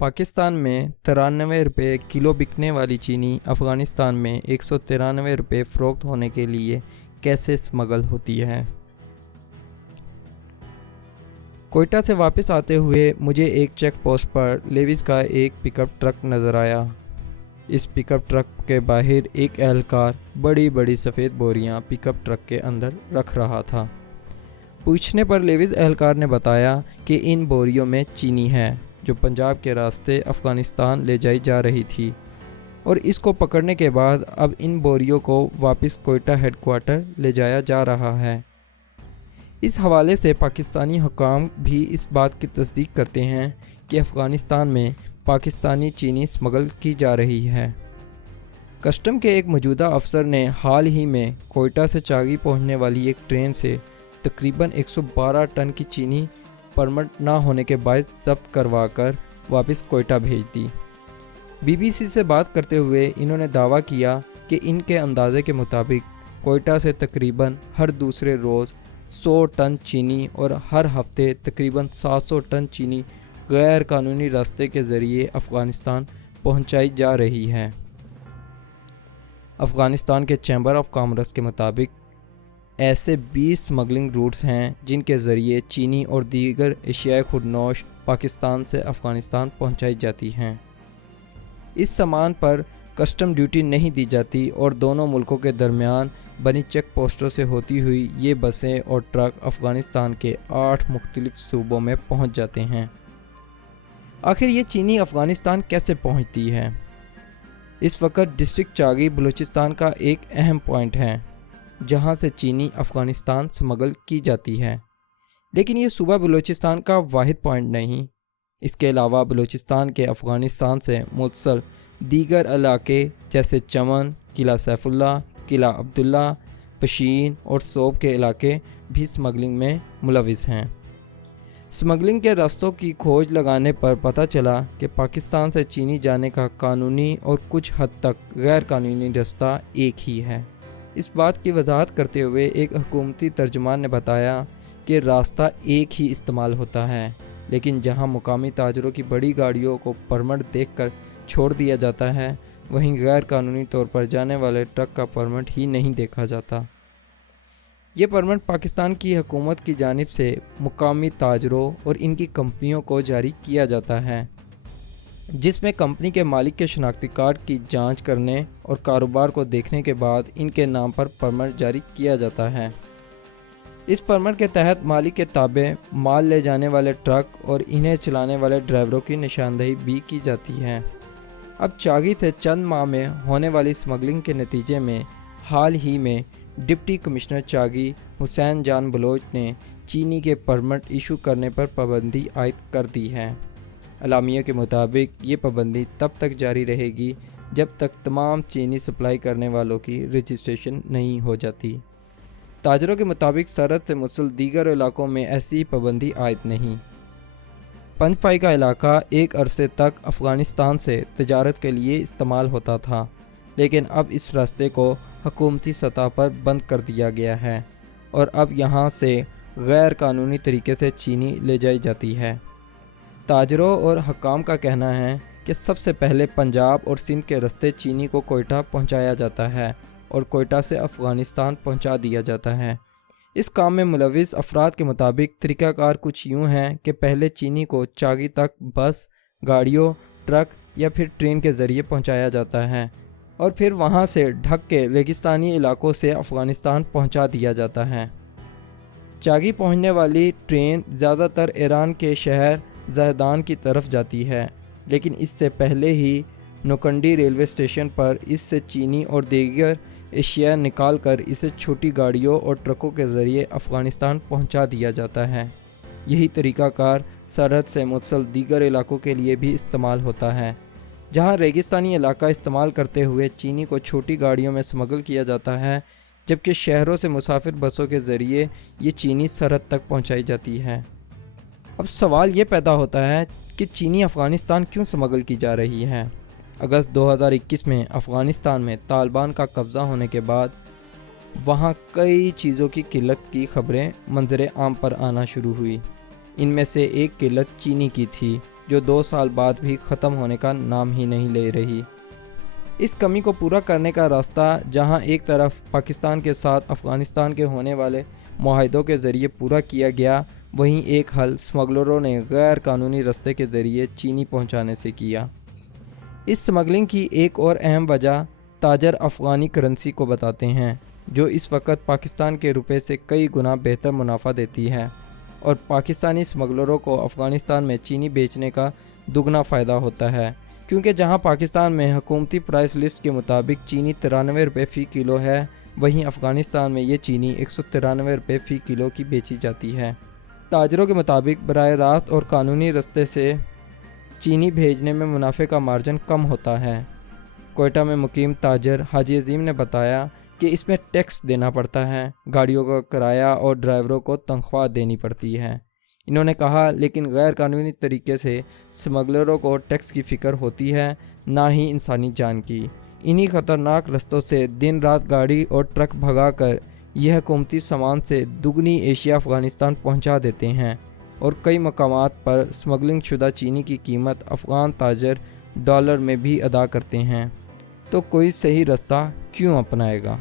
पाकिस्तान में 93 रुपये किलो बिकने वाली चीनी अफ़गानिस्तान में 193 रुपये फ़रोख्त होने के लिए कैसे स्मगल होती है। कोयटा से वापस आते हुए मुझे एक चेक पोस्ट पर लेविस का एक पिकअप ट्रक नज़र आया। इस पिकअप ट्रक के बाहर एक एहलकार बड़ी बड़ी सफ़ेद बोरियां पिकअप ट्रक के अंदर रख रहा था। पूछने पर लेविस एहलकार ने बताया कि इन बोरियों में चीनी है जो पंजाब के रास्ते अफ़गानिस्तान ले जाई जा रही थी और इसको पकड़ने के बाद अब इन बोरियों को वापस कोयटा हेडक्वार्टर ले जाया जा रहा है। इस हवाले से पाकिस्तानी हुकाम भी इस बात की तस्दीक करते हैं कि अफ़गानिस्तान में पाकिस्तानी चीनी स्मगल की जा रही है। कस्टम के एक मौजूदा अफसर ने हाल ही में कोयटा से चागी पहुंचने वाली एक ट्रेन से तकरीबन 112 टन की चीनी परमिट ना होने के बायस जब्त करवा कर वापस कोयटा भेज दी। बीबीसी से बात करते हुए इन्होंने दावा किया कि इनके अंदाजे के मुताबिक कोयटा से तकरीबन हर दूसरे रोज़ 100 टन चीनी और हर हफ्ते तकरीबन 700 टन चीनी गैर कानूनी रास्ते के ज़रिए अफ़गानिस्तान पहुंचाई जा रही है। अफ़गानिस्तान के चैम्बर ऑफ कॉमर्स के मुताबिक ऐसे 20 स्मगलिंग रूट्स हैं जिनके ज़रिए चीनी और दीगर एशियाई खुदनोश पाकिस्तान से अफ़गानिस्तान पहुंचाई जाती हैं। इस सामान पर कस्टम ड्यूटी नहीं दी जाती और दोनों मुल्कों के दरमियान बनी चेक पोस्टों से होती हुई ये बसें और ट्रक अफ़गानिस्तान के 8 मुख्तलिफ सूबों में पहुंच जाते हैं। आखिर ये चीनी अफ़गानिस्तान कैसे पहुंचती है? इस वक्त डिस्ट्रिक्ट चागी बलूचिस्तान का एक अहम पॉइंट है जहां से चीनी अफ़गानिस्तान स्मगल की जाती है, लेकिन ये सूबा बलूचिस्तान का वाहिद पॉइंट नहीं। इसके अलावा बलूचिस्तान के अफ़गानिस्तान से मुतसल दीगर इलाके जैसे चमन, किला सैफुल्ला, किला अब्दुल्ला, पशीन और सोब के इलाके भी स्मगलिंग में मुलविस हैं। स्मगलिंग के रास्तों की खोज लगाने पर पता चला कि पाकिस्तान से चीनी जाने का कानूनी और कुछ हद तक गैर कानूनी रास्ता एक ही है। इस बात की वजाहत करते हुए एक हुकूमती तर्जुमान ने बताया कि रास्ता एक ही इस्तेमाल होता है, लेकिन जहां मुकामी ताजरों की बड़ी गाड़ियों को परमिट देखकर छोड़ दिया जाता है, वहीं गैर कानूनी तौर पर जाने वाले ट्रक का परमिट ही नहीं देखा जाता। ये परमिट पाकिस्तान की हुकूमत की जानिब से मुकामी ताजरों और इनकी कंपनियों को जारी किया जाता है, जिसमें कंपनी के मालिक के शनाख्ती कार्ड की जांच करने और कारोबार को देखने के बाद इनके नाम पर परमिट जारी किया जाता है। इस परमिट के तहत मालिक के ताबे माल ले जाने वाले ट्रक और इन्हें चलाने वाले ड्राइवरों की निशानदही भी की जाती है। अब चागी से चंद माह में होने वाली स्मगलिंग के नतीजे में हाल ही में डिप्टी कमिश्नर चागी हुसैन जान बलोच ने चीनी के परमिट इशू करने पर पाबंदी आयद कर दी है। अलामिया के मुताबिक ये पाबंदी तब तक जारी रहेगी जब तक तमाम चीनी सप्लाई करने वालों की रजिस्ट्रेशन नहीं हो जाती। ताजरों के मुताबिक सरहद से मुसल दीगर इलाकों में ऐसी पाबंदी आयद नहीं। पंजपाई का इलाका एक अरसे तक अफ़गानिस्तान से तजारत के लिए इस्तेमाल होता था, लेकिन अब इस रास्ते को हुकूमती सतह पर बंद कर दिया गया है और अब यहाँ से गैर कानूनी तरीके से चीनी ले जाई जाती है। ताजरों और हुक्काम का कहना है कि सबसे पहले पंजाब और सिंध के रास्ते चीनी को कोयटा पहुँचाया जाता है और कोयटा से अफ़गानिस्तान पहुँचा दिया जाता है। इस काम में मुलविस अफराद के मुताबिक तरीक़ाकार कुछ यूँ हैं कि पहले चीनी को चागी तक बस, गाड़ियों, ट्रक या फिर ट्रेन के ज़रिए पहुँचाया जाता है और फिर वहाँ से ढक के रेगिस्तानी इलाकों से अफ़गानिस्तान पहुँचा दिया जाता है। चागी पहुँचने वाली ट्रेन ज़्यादातर ईरान के शहर ज़हदान की तरफ जाती है, लेकिन इससे पहले ही नोकंडी रेलवे स्टेशन पर इससे चीनी और दीगर एशिया निकाल कर इसे छोटी गाड़ियों और ट्रकों के ज़रिए अफ़गानिस्तान पहुंचा दिया जाता है। यही तरीक़ाकार सरहद से मुतसल दीगर इलाकों के लिए भी इस्तेमाल होता है, जहां रेगिस्तानी इलाका इस्तेमाल करते हुए चीनी को छोटी गाड़ियों में स्मगल किया जाता है, जबकि शहरों से मुसाफिर बसों के ज़रिए ये चीनी सरहद तक पहुँचाई जाती है। अब सवाल ये पैदा होता है कि चीनी अफ़गानिस्तान क्यों स्मगल की जा रही है। अगस्त 2021 में अफ़गानिस्तान में तालिबान का कब्ज़ा होने के बाद वहाँ कई चीज़ों की किल्लत की खबरें मंजर आम पर आना शुरू हुई। इनमें से एक किल्लत चीनी की थी, जो 2 साल बाद भी ख़त्म होने का नाम ही नहीं ले रही। इस कमी को पूरा करने का रास्ता जहां एक तरफ पाकिस्तान के साथ अफ़गानिस्तान के होने वाले मुआहदों के ज़रिए पूरा किया गया, वहीं एक हल स्मगलरों ने गैर कानूनी रास्ते के ज़रिए चीनी पहुंचाने से किया। इस स्मगलिंग की एक और अहम वजह ताजर अफ़गानी करेंसी को बताते हैं, जो इस वक्त पाकिस्तान के रुपए से कई गुना बेहतर मुनाफा देती है, और पाकिस्तानी स्मगलरों को अफ़गानिस्तान में चीनी बेचने का दुगना फ़ायदा होता है, क्योंकि जहां पाकिस्तान में हुकूमती प्राइस लिस्ट के मुताबिक चीनी 93 रुपये फ़ी किलो है, वहीं अफ़गानिस्तान में ये चीनी 193 रुपये फ़ी किलो की बेची जाती है। ताजरों के मुताबिक बराह रास्त और कानूनी रास्ते से चीनी भेजने में मुनाफे का मार्जिन कम होता है। कोयटा में मुकीम ताजर हाजी अजीम ने बताया कि इसमें टैक्स देना पड़ता है, गाड़ियों का किराया और ड्राइवरों को तनख्वाह देनी पड़ती है। इन्होंने कहा, लेकिन गैर कानूनी तरीके से स्मगलरों को टैक्स की फ़िक्र होती है, ना ही इंसानी जान की। इन्हीं ख़तरनाक रास्तों से दिन रात गाड़ी और ट्रक भगाकर यह हुकूमती सामान से दुगनी एशिया अफ़गानिस्तान पहुंचा देते हैं, और कई मकामात पर स्मगलिंग शुदा चीनी की कीमत अफ़गान ताजर डॉलर में भी अदा करते हैं। तो कोई सही रास्ता क्यों अपनाएगा?